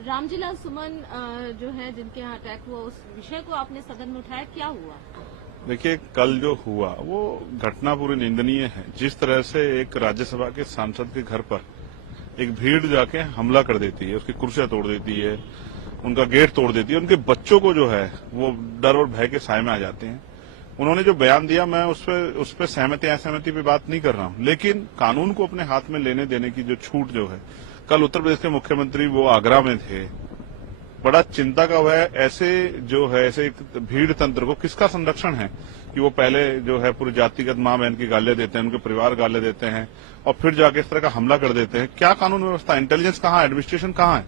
रामजीलाल सुमन जो है जिनके यहाँ अटैक हुआ, उस विषय को आपने सदन में उठाया, क्या हुआ? देखिए, कल जो हुआ वो घटना पूरी निंदनीय है। जिस तरह से एक राज्यसभा के सांसद के घर पर एक भीड़ जाके हमला कर देती है, उसकी कुर्सियां तोड़ देती है, उनका गेट तोड़ देती है, उनके बच्चों को जो है वो डर और भय के साए में आ जाते हैं। उन्होंने जो बयान दिया, मैं उस पर सहमति असहमति पे बात नहीं कर रहा हूं, लेकिन कानून को अपने हाथ में लेने देने की जो छूट जो है, कल उत्तर प्रदेश के मुख्यमंत्री वो आगरा में थे, बड़ा चिंता का वह ऐसे एक भीड़ तंत्र को किसका संरक्षण है कि वो पहले जो है पूरी जातिगत मां बहन की गालियां देते हैं, उनके परिवार गालियां देते हैं और फिर जाके इस तरह का हमला कर देते हैं। क्या कानून व्यवस्था, इंटेलिजेंस कहाँ है, एडमिनिस्ट्रेशन कहाँ है?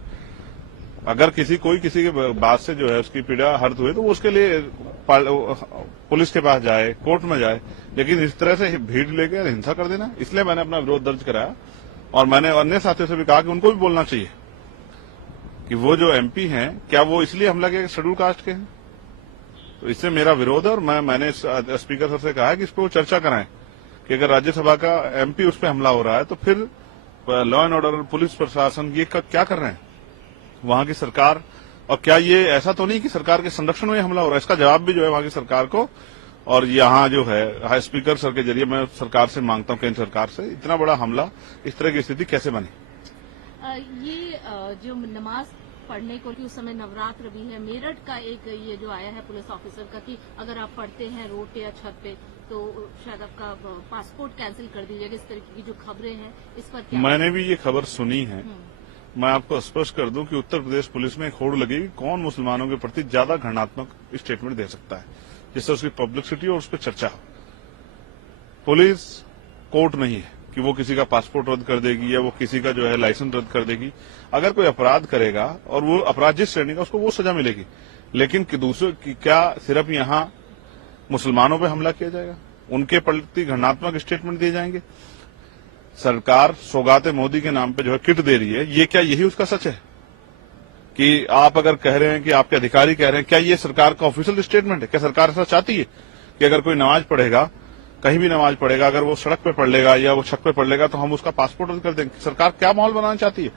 अगर किसी के बात से जो है उसकी पीड़ा हर्ट हुई तो वो उसके लिए पुलिस के पास जाए, कोर्ट में जाए, लेकिन इस तरह से भीड़ लेकर हिंसा कर देना, इसलिए मैंने अपना विरोध दर्ज कराया। और मैंने अन्य साथियों से भी कहा कि उनको भी बोलना चाहिए कि वो जो एमपी हैं, क्या वो इसलिए हमला किया शेड्यूल कास्ट के हैं? तो इससे मेरा विरोध है और मैंने स्पीकर सर से कहा है कि इस पर वो चर्चा कराएं कि अगर राज्यसभा का एमपी उस पर हमला हो रहा है तो फिर लॉ एंड ऑर्डर, पुलिस प्रशासन ये क्या कर रहे हैं वहां की सरकार? और क्या ये ऐसा तो नहीं कि सरकार के संरक्षण में हमला हो रहा है? इसका जवाब भी जो है वहां की सरकार को, और यहाँ जो है स्पीकर सर के जरिए मैं सरकार से मांगता हूँ, केंद्र सरकार से, इतना बड़ा हमला, इस तरह की स्थिति कैसे बनी? ये जो नमाज पढ़ने को, उस समय नवरात्र भी है, मेरठ का एक ये जो आया है पुलिस ऑफिसर का कि अगर आप पढ़ते हैं रोड पे या छत पे तो शायद आपका पासपोर्ट कैंसिल कर दीजिएगा, इस तरीके की जो खबरें हैं, इस पर क्या? मैंने भी ये खबर सुनी है। मैं आपको स्पष्ट कर दूं कि उत्तर प्रदेश पुलिस में एक होड़ लगेगी, कौन मुसलमानों के प्रति ज्यादा घृणात्मक स्टेटमेंट दे सकता है जिससे उसकी पब्लिसिटी और उस पर चर्चा हो। पुलिस कोर्ट नहीं है कि वो किसी का पासपोर्ट रद्द कर देगी या वो किसी का जो है लाइसेंस रद्द कर देगी। अगर कोई अपराध करेगा और वो अपराध जिस श्रेणी का, उसको वो सजा मिलेगी, लेकिन दूसरे की क्या सिर्फ यहाँ मुसलमानों पे हमला किया जाएगा, उनके प्रति घृणात्मक स्टेटमेंट दिए जाएंगे? सरकार सौगाते मोदी के नाम पे जो है किट दे रही है, ये क्या यही उसका सच है? कि आप अगर कह रहे हैं कि आपके अधिकारी कह रहे हैं, क्या ये सरकार का ऑफिशियल स्टेटमेंट है? क्या सरकार ऐसा चाहती है कि अगर कोई नमाज पढ़ेगा, कहीं भी नमाज पढ़ेगा, अगर वो सड़क पे पढ़ लेगा या वो छत पे पढ़ लेगा तो हम उसका पासपोर्ट रद्द कर देंगे? सरकार क्या माहौल बनाना चाहती है?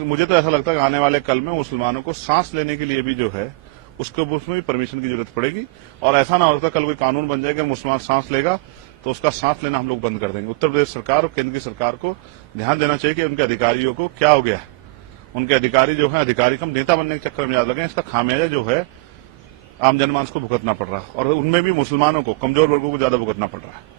मुझे तो ऐसा लगता है कि आने वाले कल में मुसलमानों को सांस लेने के लिए भी जो है उसमें भी परमिशन की जरूरत पड़ेगी, और ऐसा ना होता कल कोई कानून बन जाएगा, मुसलमान सांस लेगा तो उसका सांस लेना हम लोग बंद कर देंगे। उत्तर प्रदेश सरकार और केंद्र की सरकार को ध्यान देना चाहिए कि उनके अधिकारियों को क्या हो गया है। उनके अधिकारी जो है अधिकारी कम नेता बनने के चक्कर में याद लगे, इसका खामियाजा जो है आम जनमानस को भुगतना पड़ रहा है, और उनमें भी मुसलमानों को, कमजोर वर्गों को ज्यादा भुगतना पड़ रहा है।